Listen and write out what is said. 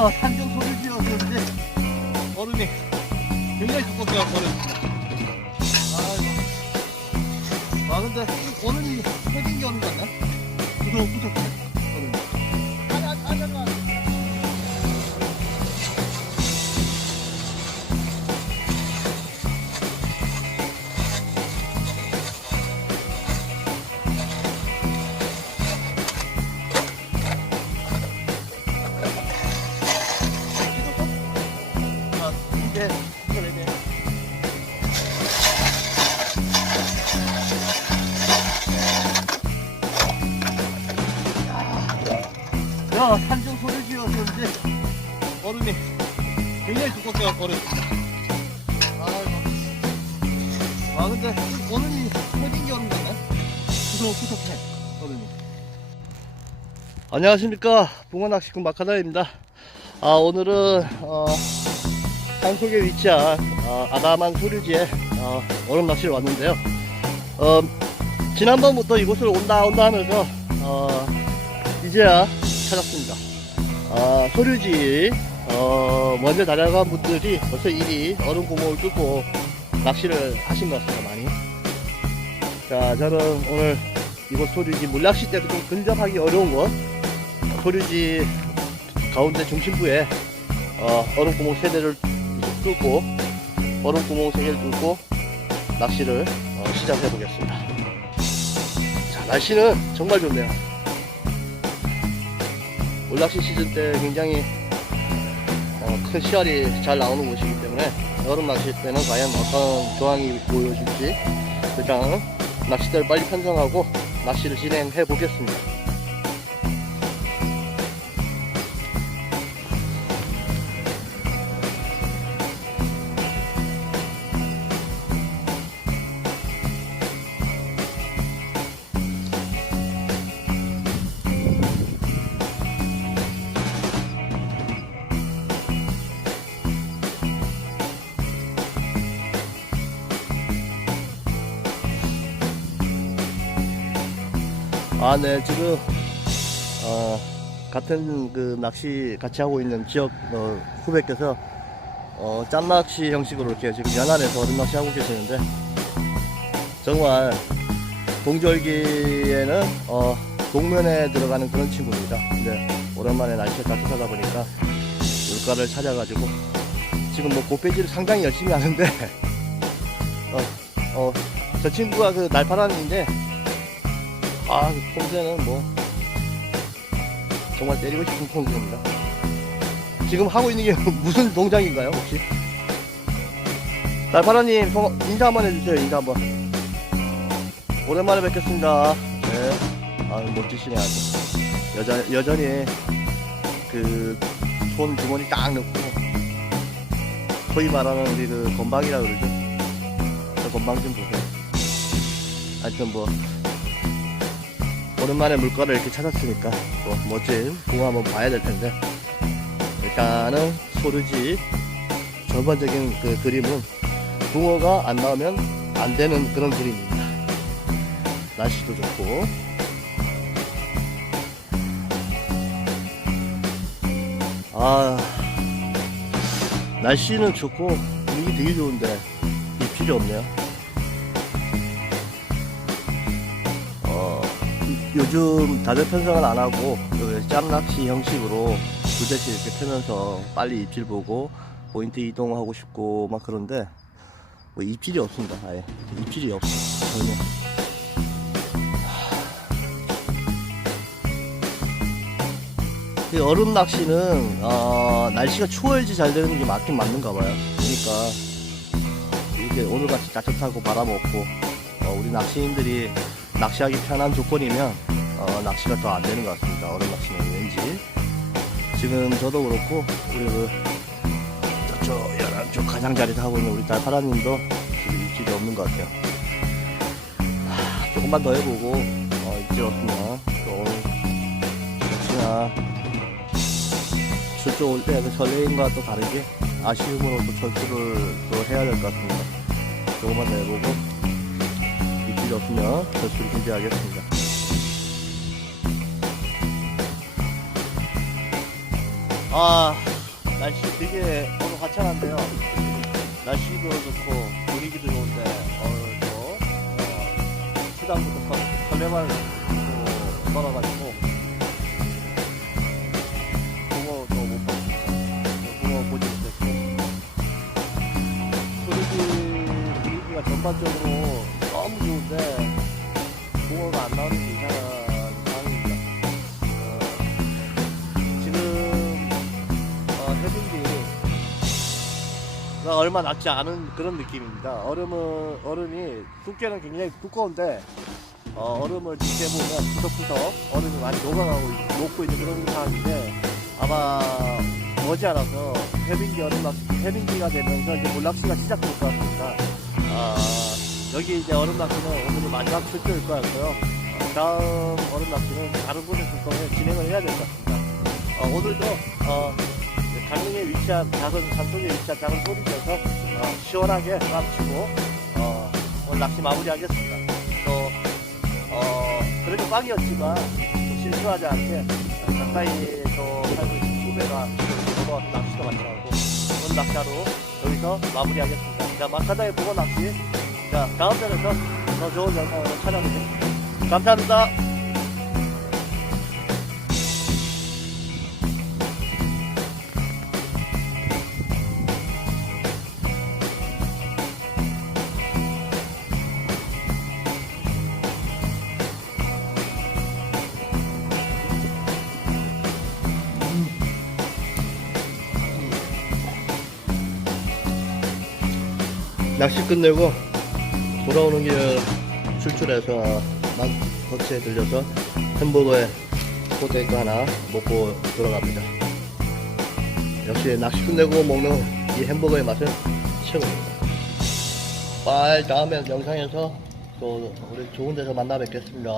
야, 산중 소리 지어서인데 얼음이 굉장히 두껍게 버렸습니다. 아이고. 아, 근데 오늘이 헤딩이 오는 거 같나? 부족, 부족해. 야, 산중 지어서인데 얼음이 굉장히 두껍게 버렸습니다. 아이고. 아, 근데 오늘이 헤딩이 오는 건가? 부족, 부족해. 얼음이. 안녕하십니까. 붕어낚시꾼 마카다입니다. 아, 오늘은, 어, 산속에 위치한, 어, 아담한 소류지에, 어, 얼음 낚시를 왔는데요. 어, 지난번부터 이곳을 온다, 온다 하면서, 어, 이제야 찾았습니다. 아, 소류지, 어, 먼저 다녀간 분들이 벌써 이리 얼음 구멍을 뚫고 낚시를 하신 것 같습니다, 많이. 자, 저는 오늘 이곳 소류지 물낚시 때도 좀 근접하기 어려운 곳, 소류지 가운데 중심부에 어, 얼음 구멍 세 대를 뚫고 얼음 구멍 세 개를 뚫고 낚시를 어, 시작해 보겠습니다. 자 날씨는 정말 좋네요. 올낚시 시즌 때 굉장히 어, 큰 씨알이 잘 나오는 곳이기 때문에 여름 낚시 때는 과연 어떤 조항이 보여줄지 일단 낚싯대를 빨리 편성하고 낚시를 진행해 보겠습니다. 아, 네, 지금, 어, 같은 그 낚시 같이 하고 있는 지역, 어, 후배께서, 어, 짬낚시 형식으로 이렇게 지금 연안에서 얼음 낚시 하고 계시는데, 정말, 동절기에는, 어, 동면에 들어가는 그런 친구입니다. 근데, 오랜만에 날씨가 따뜻하다 보니까, 물가를 찾아가지고, 지금 뭐, 고배지를 상당히 열심히 하는데, 어, 어, 저 친구가 그 날파란인데, 아, 그 폼새는 뭐 정말 때리고 싶은 폼새입니다. 지금 하고 있는 게 무슨 동작인가요, 혹시? 날파라님 성- 인사 한번 해주세요. 인사 한 번. 오랜만에 뵙겠습니다. 네. 아, 멋지시네 아주. 여전 여전히 그 손 주머니 딱 넣고 소위 말하는 우리 그 건방이라 그러죠. 저 건방 좀 보세요. 하여튼 뭐 오랜만에 물가를 이렇게 찾았으니까 또 멋진 붕어 한번 봐야 될 텐데 일단은 소르지 전반적인 그 그림은 붕어가 안 나오면 안 되는 그런 그림입니다. 날씨도 좋고 아 날씨는 좋고 분위기 되게 좋은데 입질이 없네요. 요즘 다들 편성을 안 하고 그 짬낚시 형식으로 두 대씩 이렇게 펴면서 빨리 입질 보고 포인트 이동하고 싶고 막 그런데 뭐 입질이 없습니다. 아예 입질이 없어 전혀. 이 얼음 낚시는 어, 날씨가 추워야지 잘 되는 게 맞긴 맞는가 봐요. 그러니까 이렇게 오늘같이 따뜻하고 바람 없고 어, 우리 낚시인들이 낚시하기 편한 조건이면 어, 낚시가 더 안 되는 것 같습니다. 얼음 낚시는 왠지 지금 저도 그렇고 우리 그 저쪽 연안 쪽 가장자리에서 하고 있는 우리 달파라님도 지금 입질이 없는 것 같아요. 하, 조금만 더 해보고 어, 입질 없으면 또 오늘 역시나 저쪽 올때그 설레임과 또 다르게 아쉬움으로 또 철수를 또 해야 될 것 같습니다. 조금만 더 해보고 입질이 없으면 철수를 준비하겠습니다. 아 날씨 되게 오늘 화창한데요. 날씨도 좋고 분위기도 좋은데 오늘 또 어, 수당부터 설레발 또 떨어가지고 붕어도 못 봤습니다. 붕어 보지 못했고 소리지 분위기가 전반적으로 너무 좋은데 붕어가 안 나오는 게 이상한 상황입니다. 어, 지금 어, 해빙이 얼마 남지 않은 그런 느낌입니다. 얼음은 얼음이 두께는 굉장히 두꺼운데 어, 얼음을 뒤에 보면 푸석푸석 얼음이 많이 녹아가고 있- 녹고 있는 그런 상황인데 아마 머지않아서 해빙기 얼음 해빙기가 되면서 이제 물낚시가 시작될 것 같습니다. 아, 여기 이제 얼음 낚시는 오늘이 마지막 출조일 것 같고요. 어, 다음 얼음 낚시는 다른 곳에서 또 진행을 해야 될 것 같습니다. 어, 오늘도 어, 강릉에 위치한 작은 산속에 위치한 작은 소리에서 어, 시원하게 낚시고 어, 오늘 낚시 마무리하겠습니다. 또 어, 그래도 꽝이었지만 또 실수하지 않게 가까이 또 살고 있는 후배가 넘어와서 낚시도 마찬가지고 오늘 낚시하러 여기서 마무리하겠습니다. 자 마카다의 보고 낚시 자 다음 편에서 더 좋은 영상으로 찾아뵙겠습니다. 감사합니다. 낚시 끝내고 돌아오는 길 출출해서 막거치에 들려서 햄버거에 포테이크 하나 먹고 돌아갑니다. 역시 낚시 끝내고 먹는 이 햄버거의 맛은 최고입니다. 빨 다음에 영상에서 또 우리 좋은 데서 만나 뵙겠습니다.